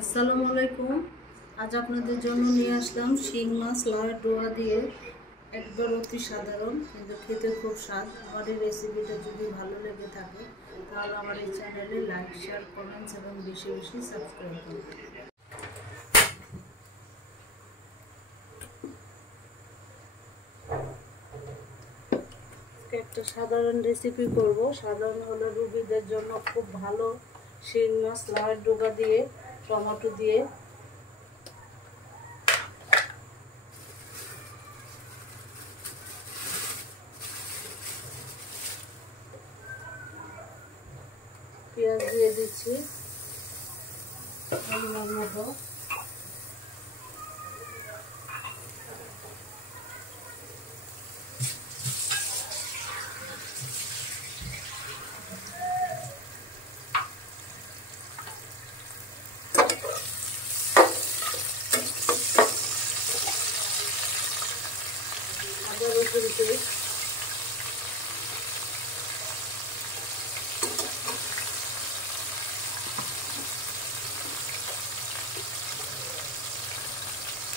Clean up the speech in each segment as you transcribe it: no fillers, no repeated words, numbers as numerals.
আসসালামু আলাইকুম। আজ আপনাদের জন্য নিয়ে আসলাম শিং মাছ লাউয়ের ডোয়া দিয়ে। একবার অতি সাধারণ কিন্তু খেতে খুব স্বাদ। আমার এই রেসিপিটা যদি ভালো লেগে থাকে তাহলে আমার এই চ্যানেলে লাইক, শেয়ার, কমেন্টস এবং বেশি বেশি সাবস্ক্রাইব করবেন। একটা সাধারণ রেসিপি করব। সাধারণ হলো রুগীদের জন্য খুব ভালো শিং মাছ লাউয়ের ডোয়া দিয়ে, টমেটো দিয়ে। পেঁয়াজ দিয়ে দিচ্ছি পরিমাণ মতো। আদা রসুন পেস্ট,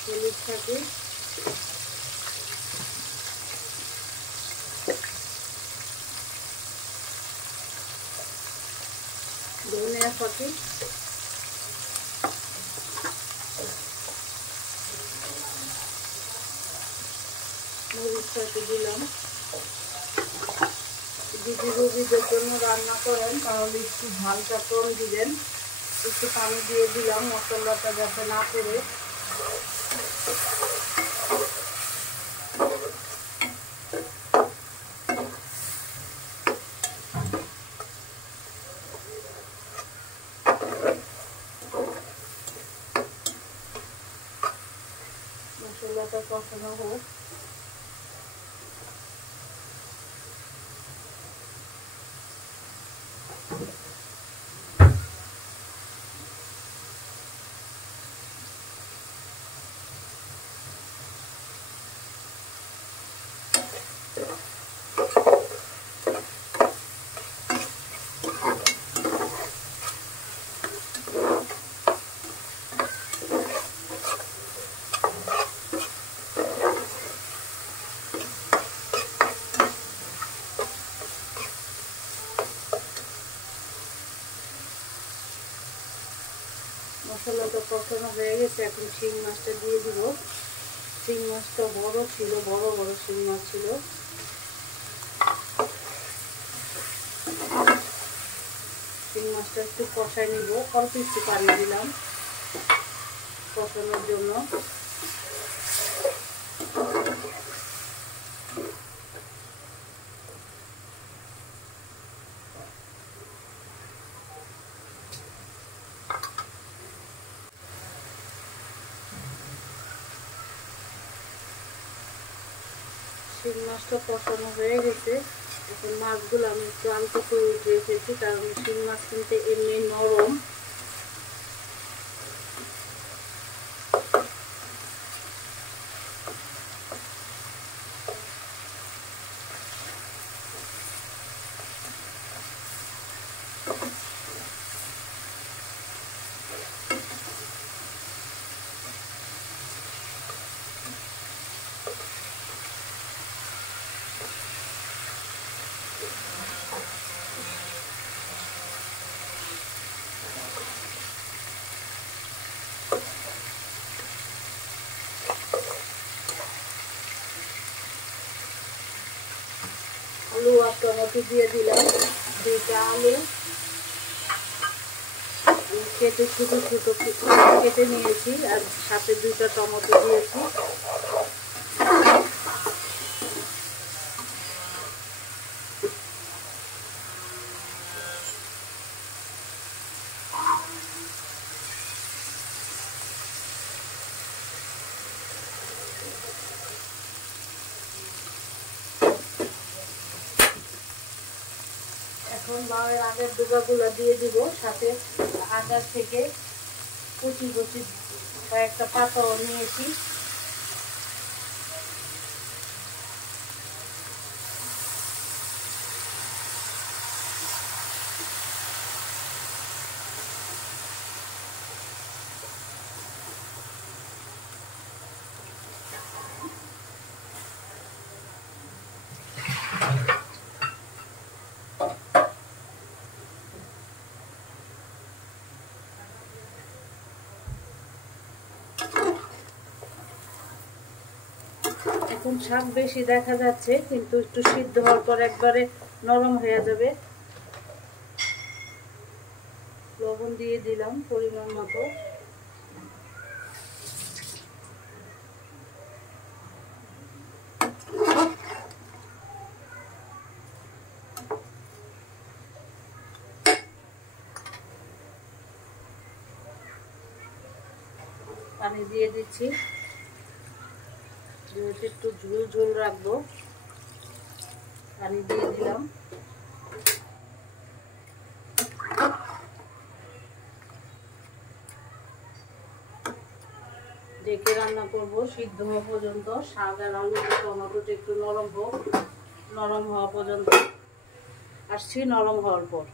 হলুদ থাকে, ধনিয়া পাতা, মরিচ পাতা দিলাম। যদি রোগীদের জন্য রান্না করেন তাহলে একটু ঝালটা কম দিবেন। একটু পানি দিয়ে দিলাম মশলাটা যাতে না পড়ে। মশলাটা কষানো হোক। মশলাটা কষানো হয়ে গেছে, এখন শিং মাছটা দিয়ে দিব। শিং মাছটা বড় ছিল, বড় বড় শিং মাছ ছিল। শিং মাছটা একটু কষাই নিব। অল্প একটু পানি দিলাম কষানোর জন্য। শিং মাছটা কষানো হয়ে গেছে। এখন মাছগুলো আমি একটু আলতো করে উঠে রেখেছি, কারণ শিং মাছ কিন্তু এমনি নরম। আলু আর টমেটো দিয়ে দিলাম। দুইটা আলু কেটে ছোট ছোট কেটে নিয়েছি, আর সাথে দুইটা টমেটো দিয়েছি। এখন লাউয়ের আগের ডোকাগুলো দিয়ে দিব, সাথে আগার থেকে কুচি কুচি কয়েকটা পাতাও নিয়েছি। এখন শাক বেশি দেখা যাচ্ছে, কিন্তু একটু সিদ্ধ হওয়ার পর একবারে নরম হয়ে যাবে। লবণ দিয়ে দিলাম পরিমাণ মতো। পানি দিয়ে দিচ্ছি, যেহেতু একটু ঝোল ঝোল রাখবো। পানি দিয়ে দিলাম। ঢেকে রান্না করব সিদ্ধ হওয়া পর্যন্ত। শাক আর আলু টমেটোটা একটু নরম হোক, নরম হওয়া পর্যন্ত। আসছি নরম হওয়ার পর।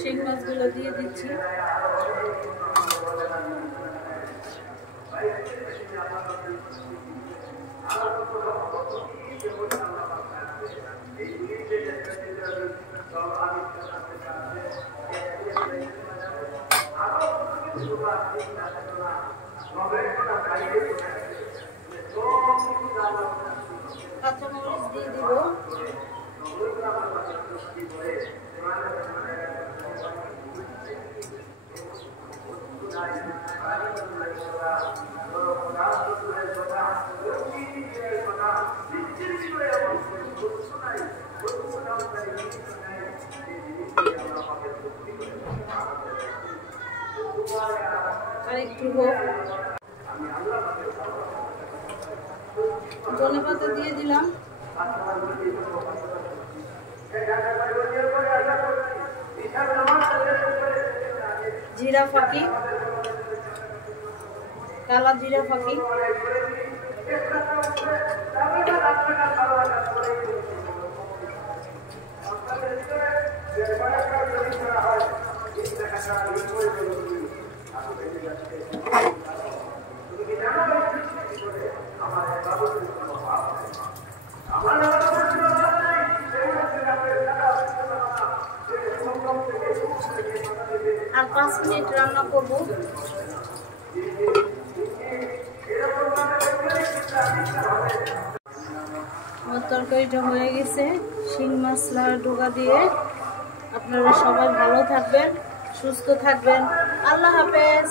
শিং মাছগুলো দিয়ে দিচ্ছি। কাঁচামরিচ দিয়ে দিব। আর একটু হোক। ধনেপাতা দিয়ে দিলাম। জিরা ফাঁকি, কালা জিরা ফাঁকি। আর 5 মিনিট রান্না করব। আমার তরকারিটা হয়ে গেছে শিং মাছ লাউ ডোকা দিয়ে। আপনারা সবাই ভালো থাকবেন, সুস্থ থাকবেন। আল্লাহ হাফেজ।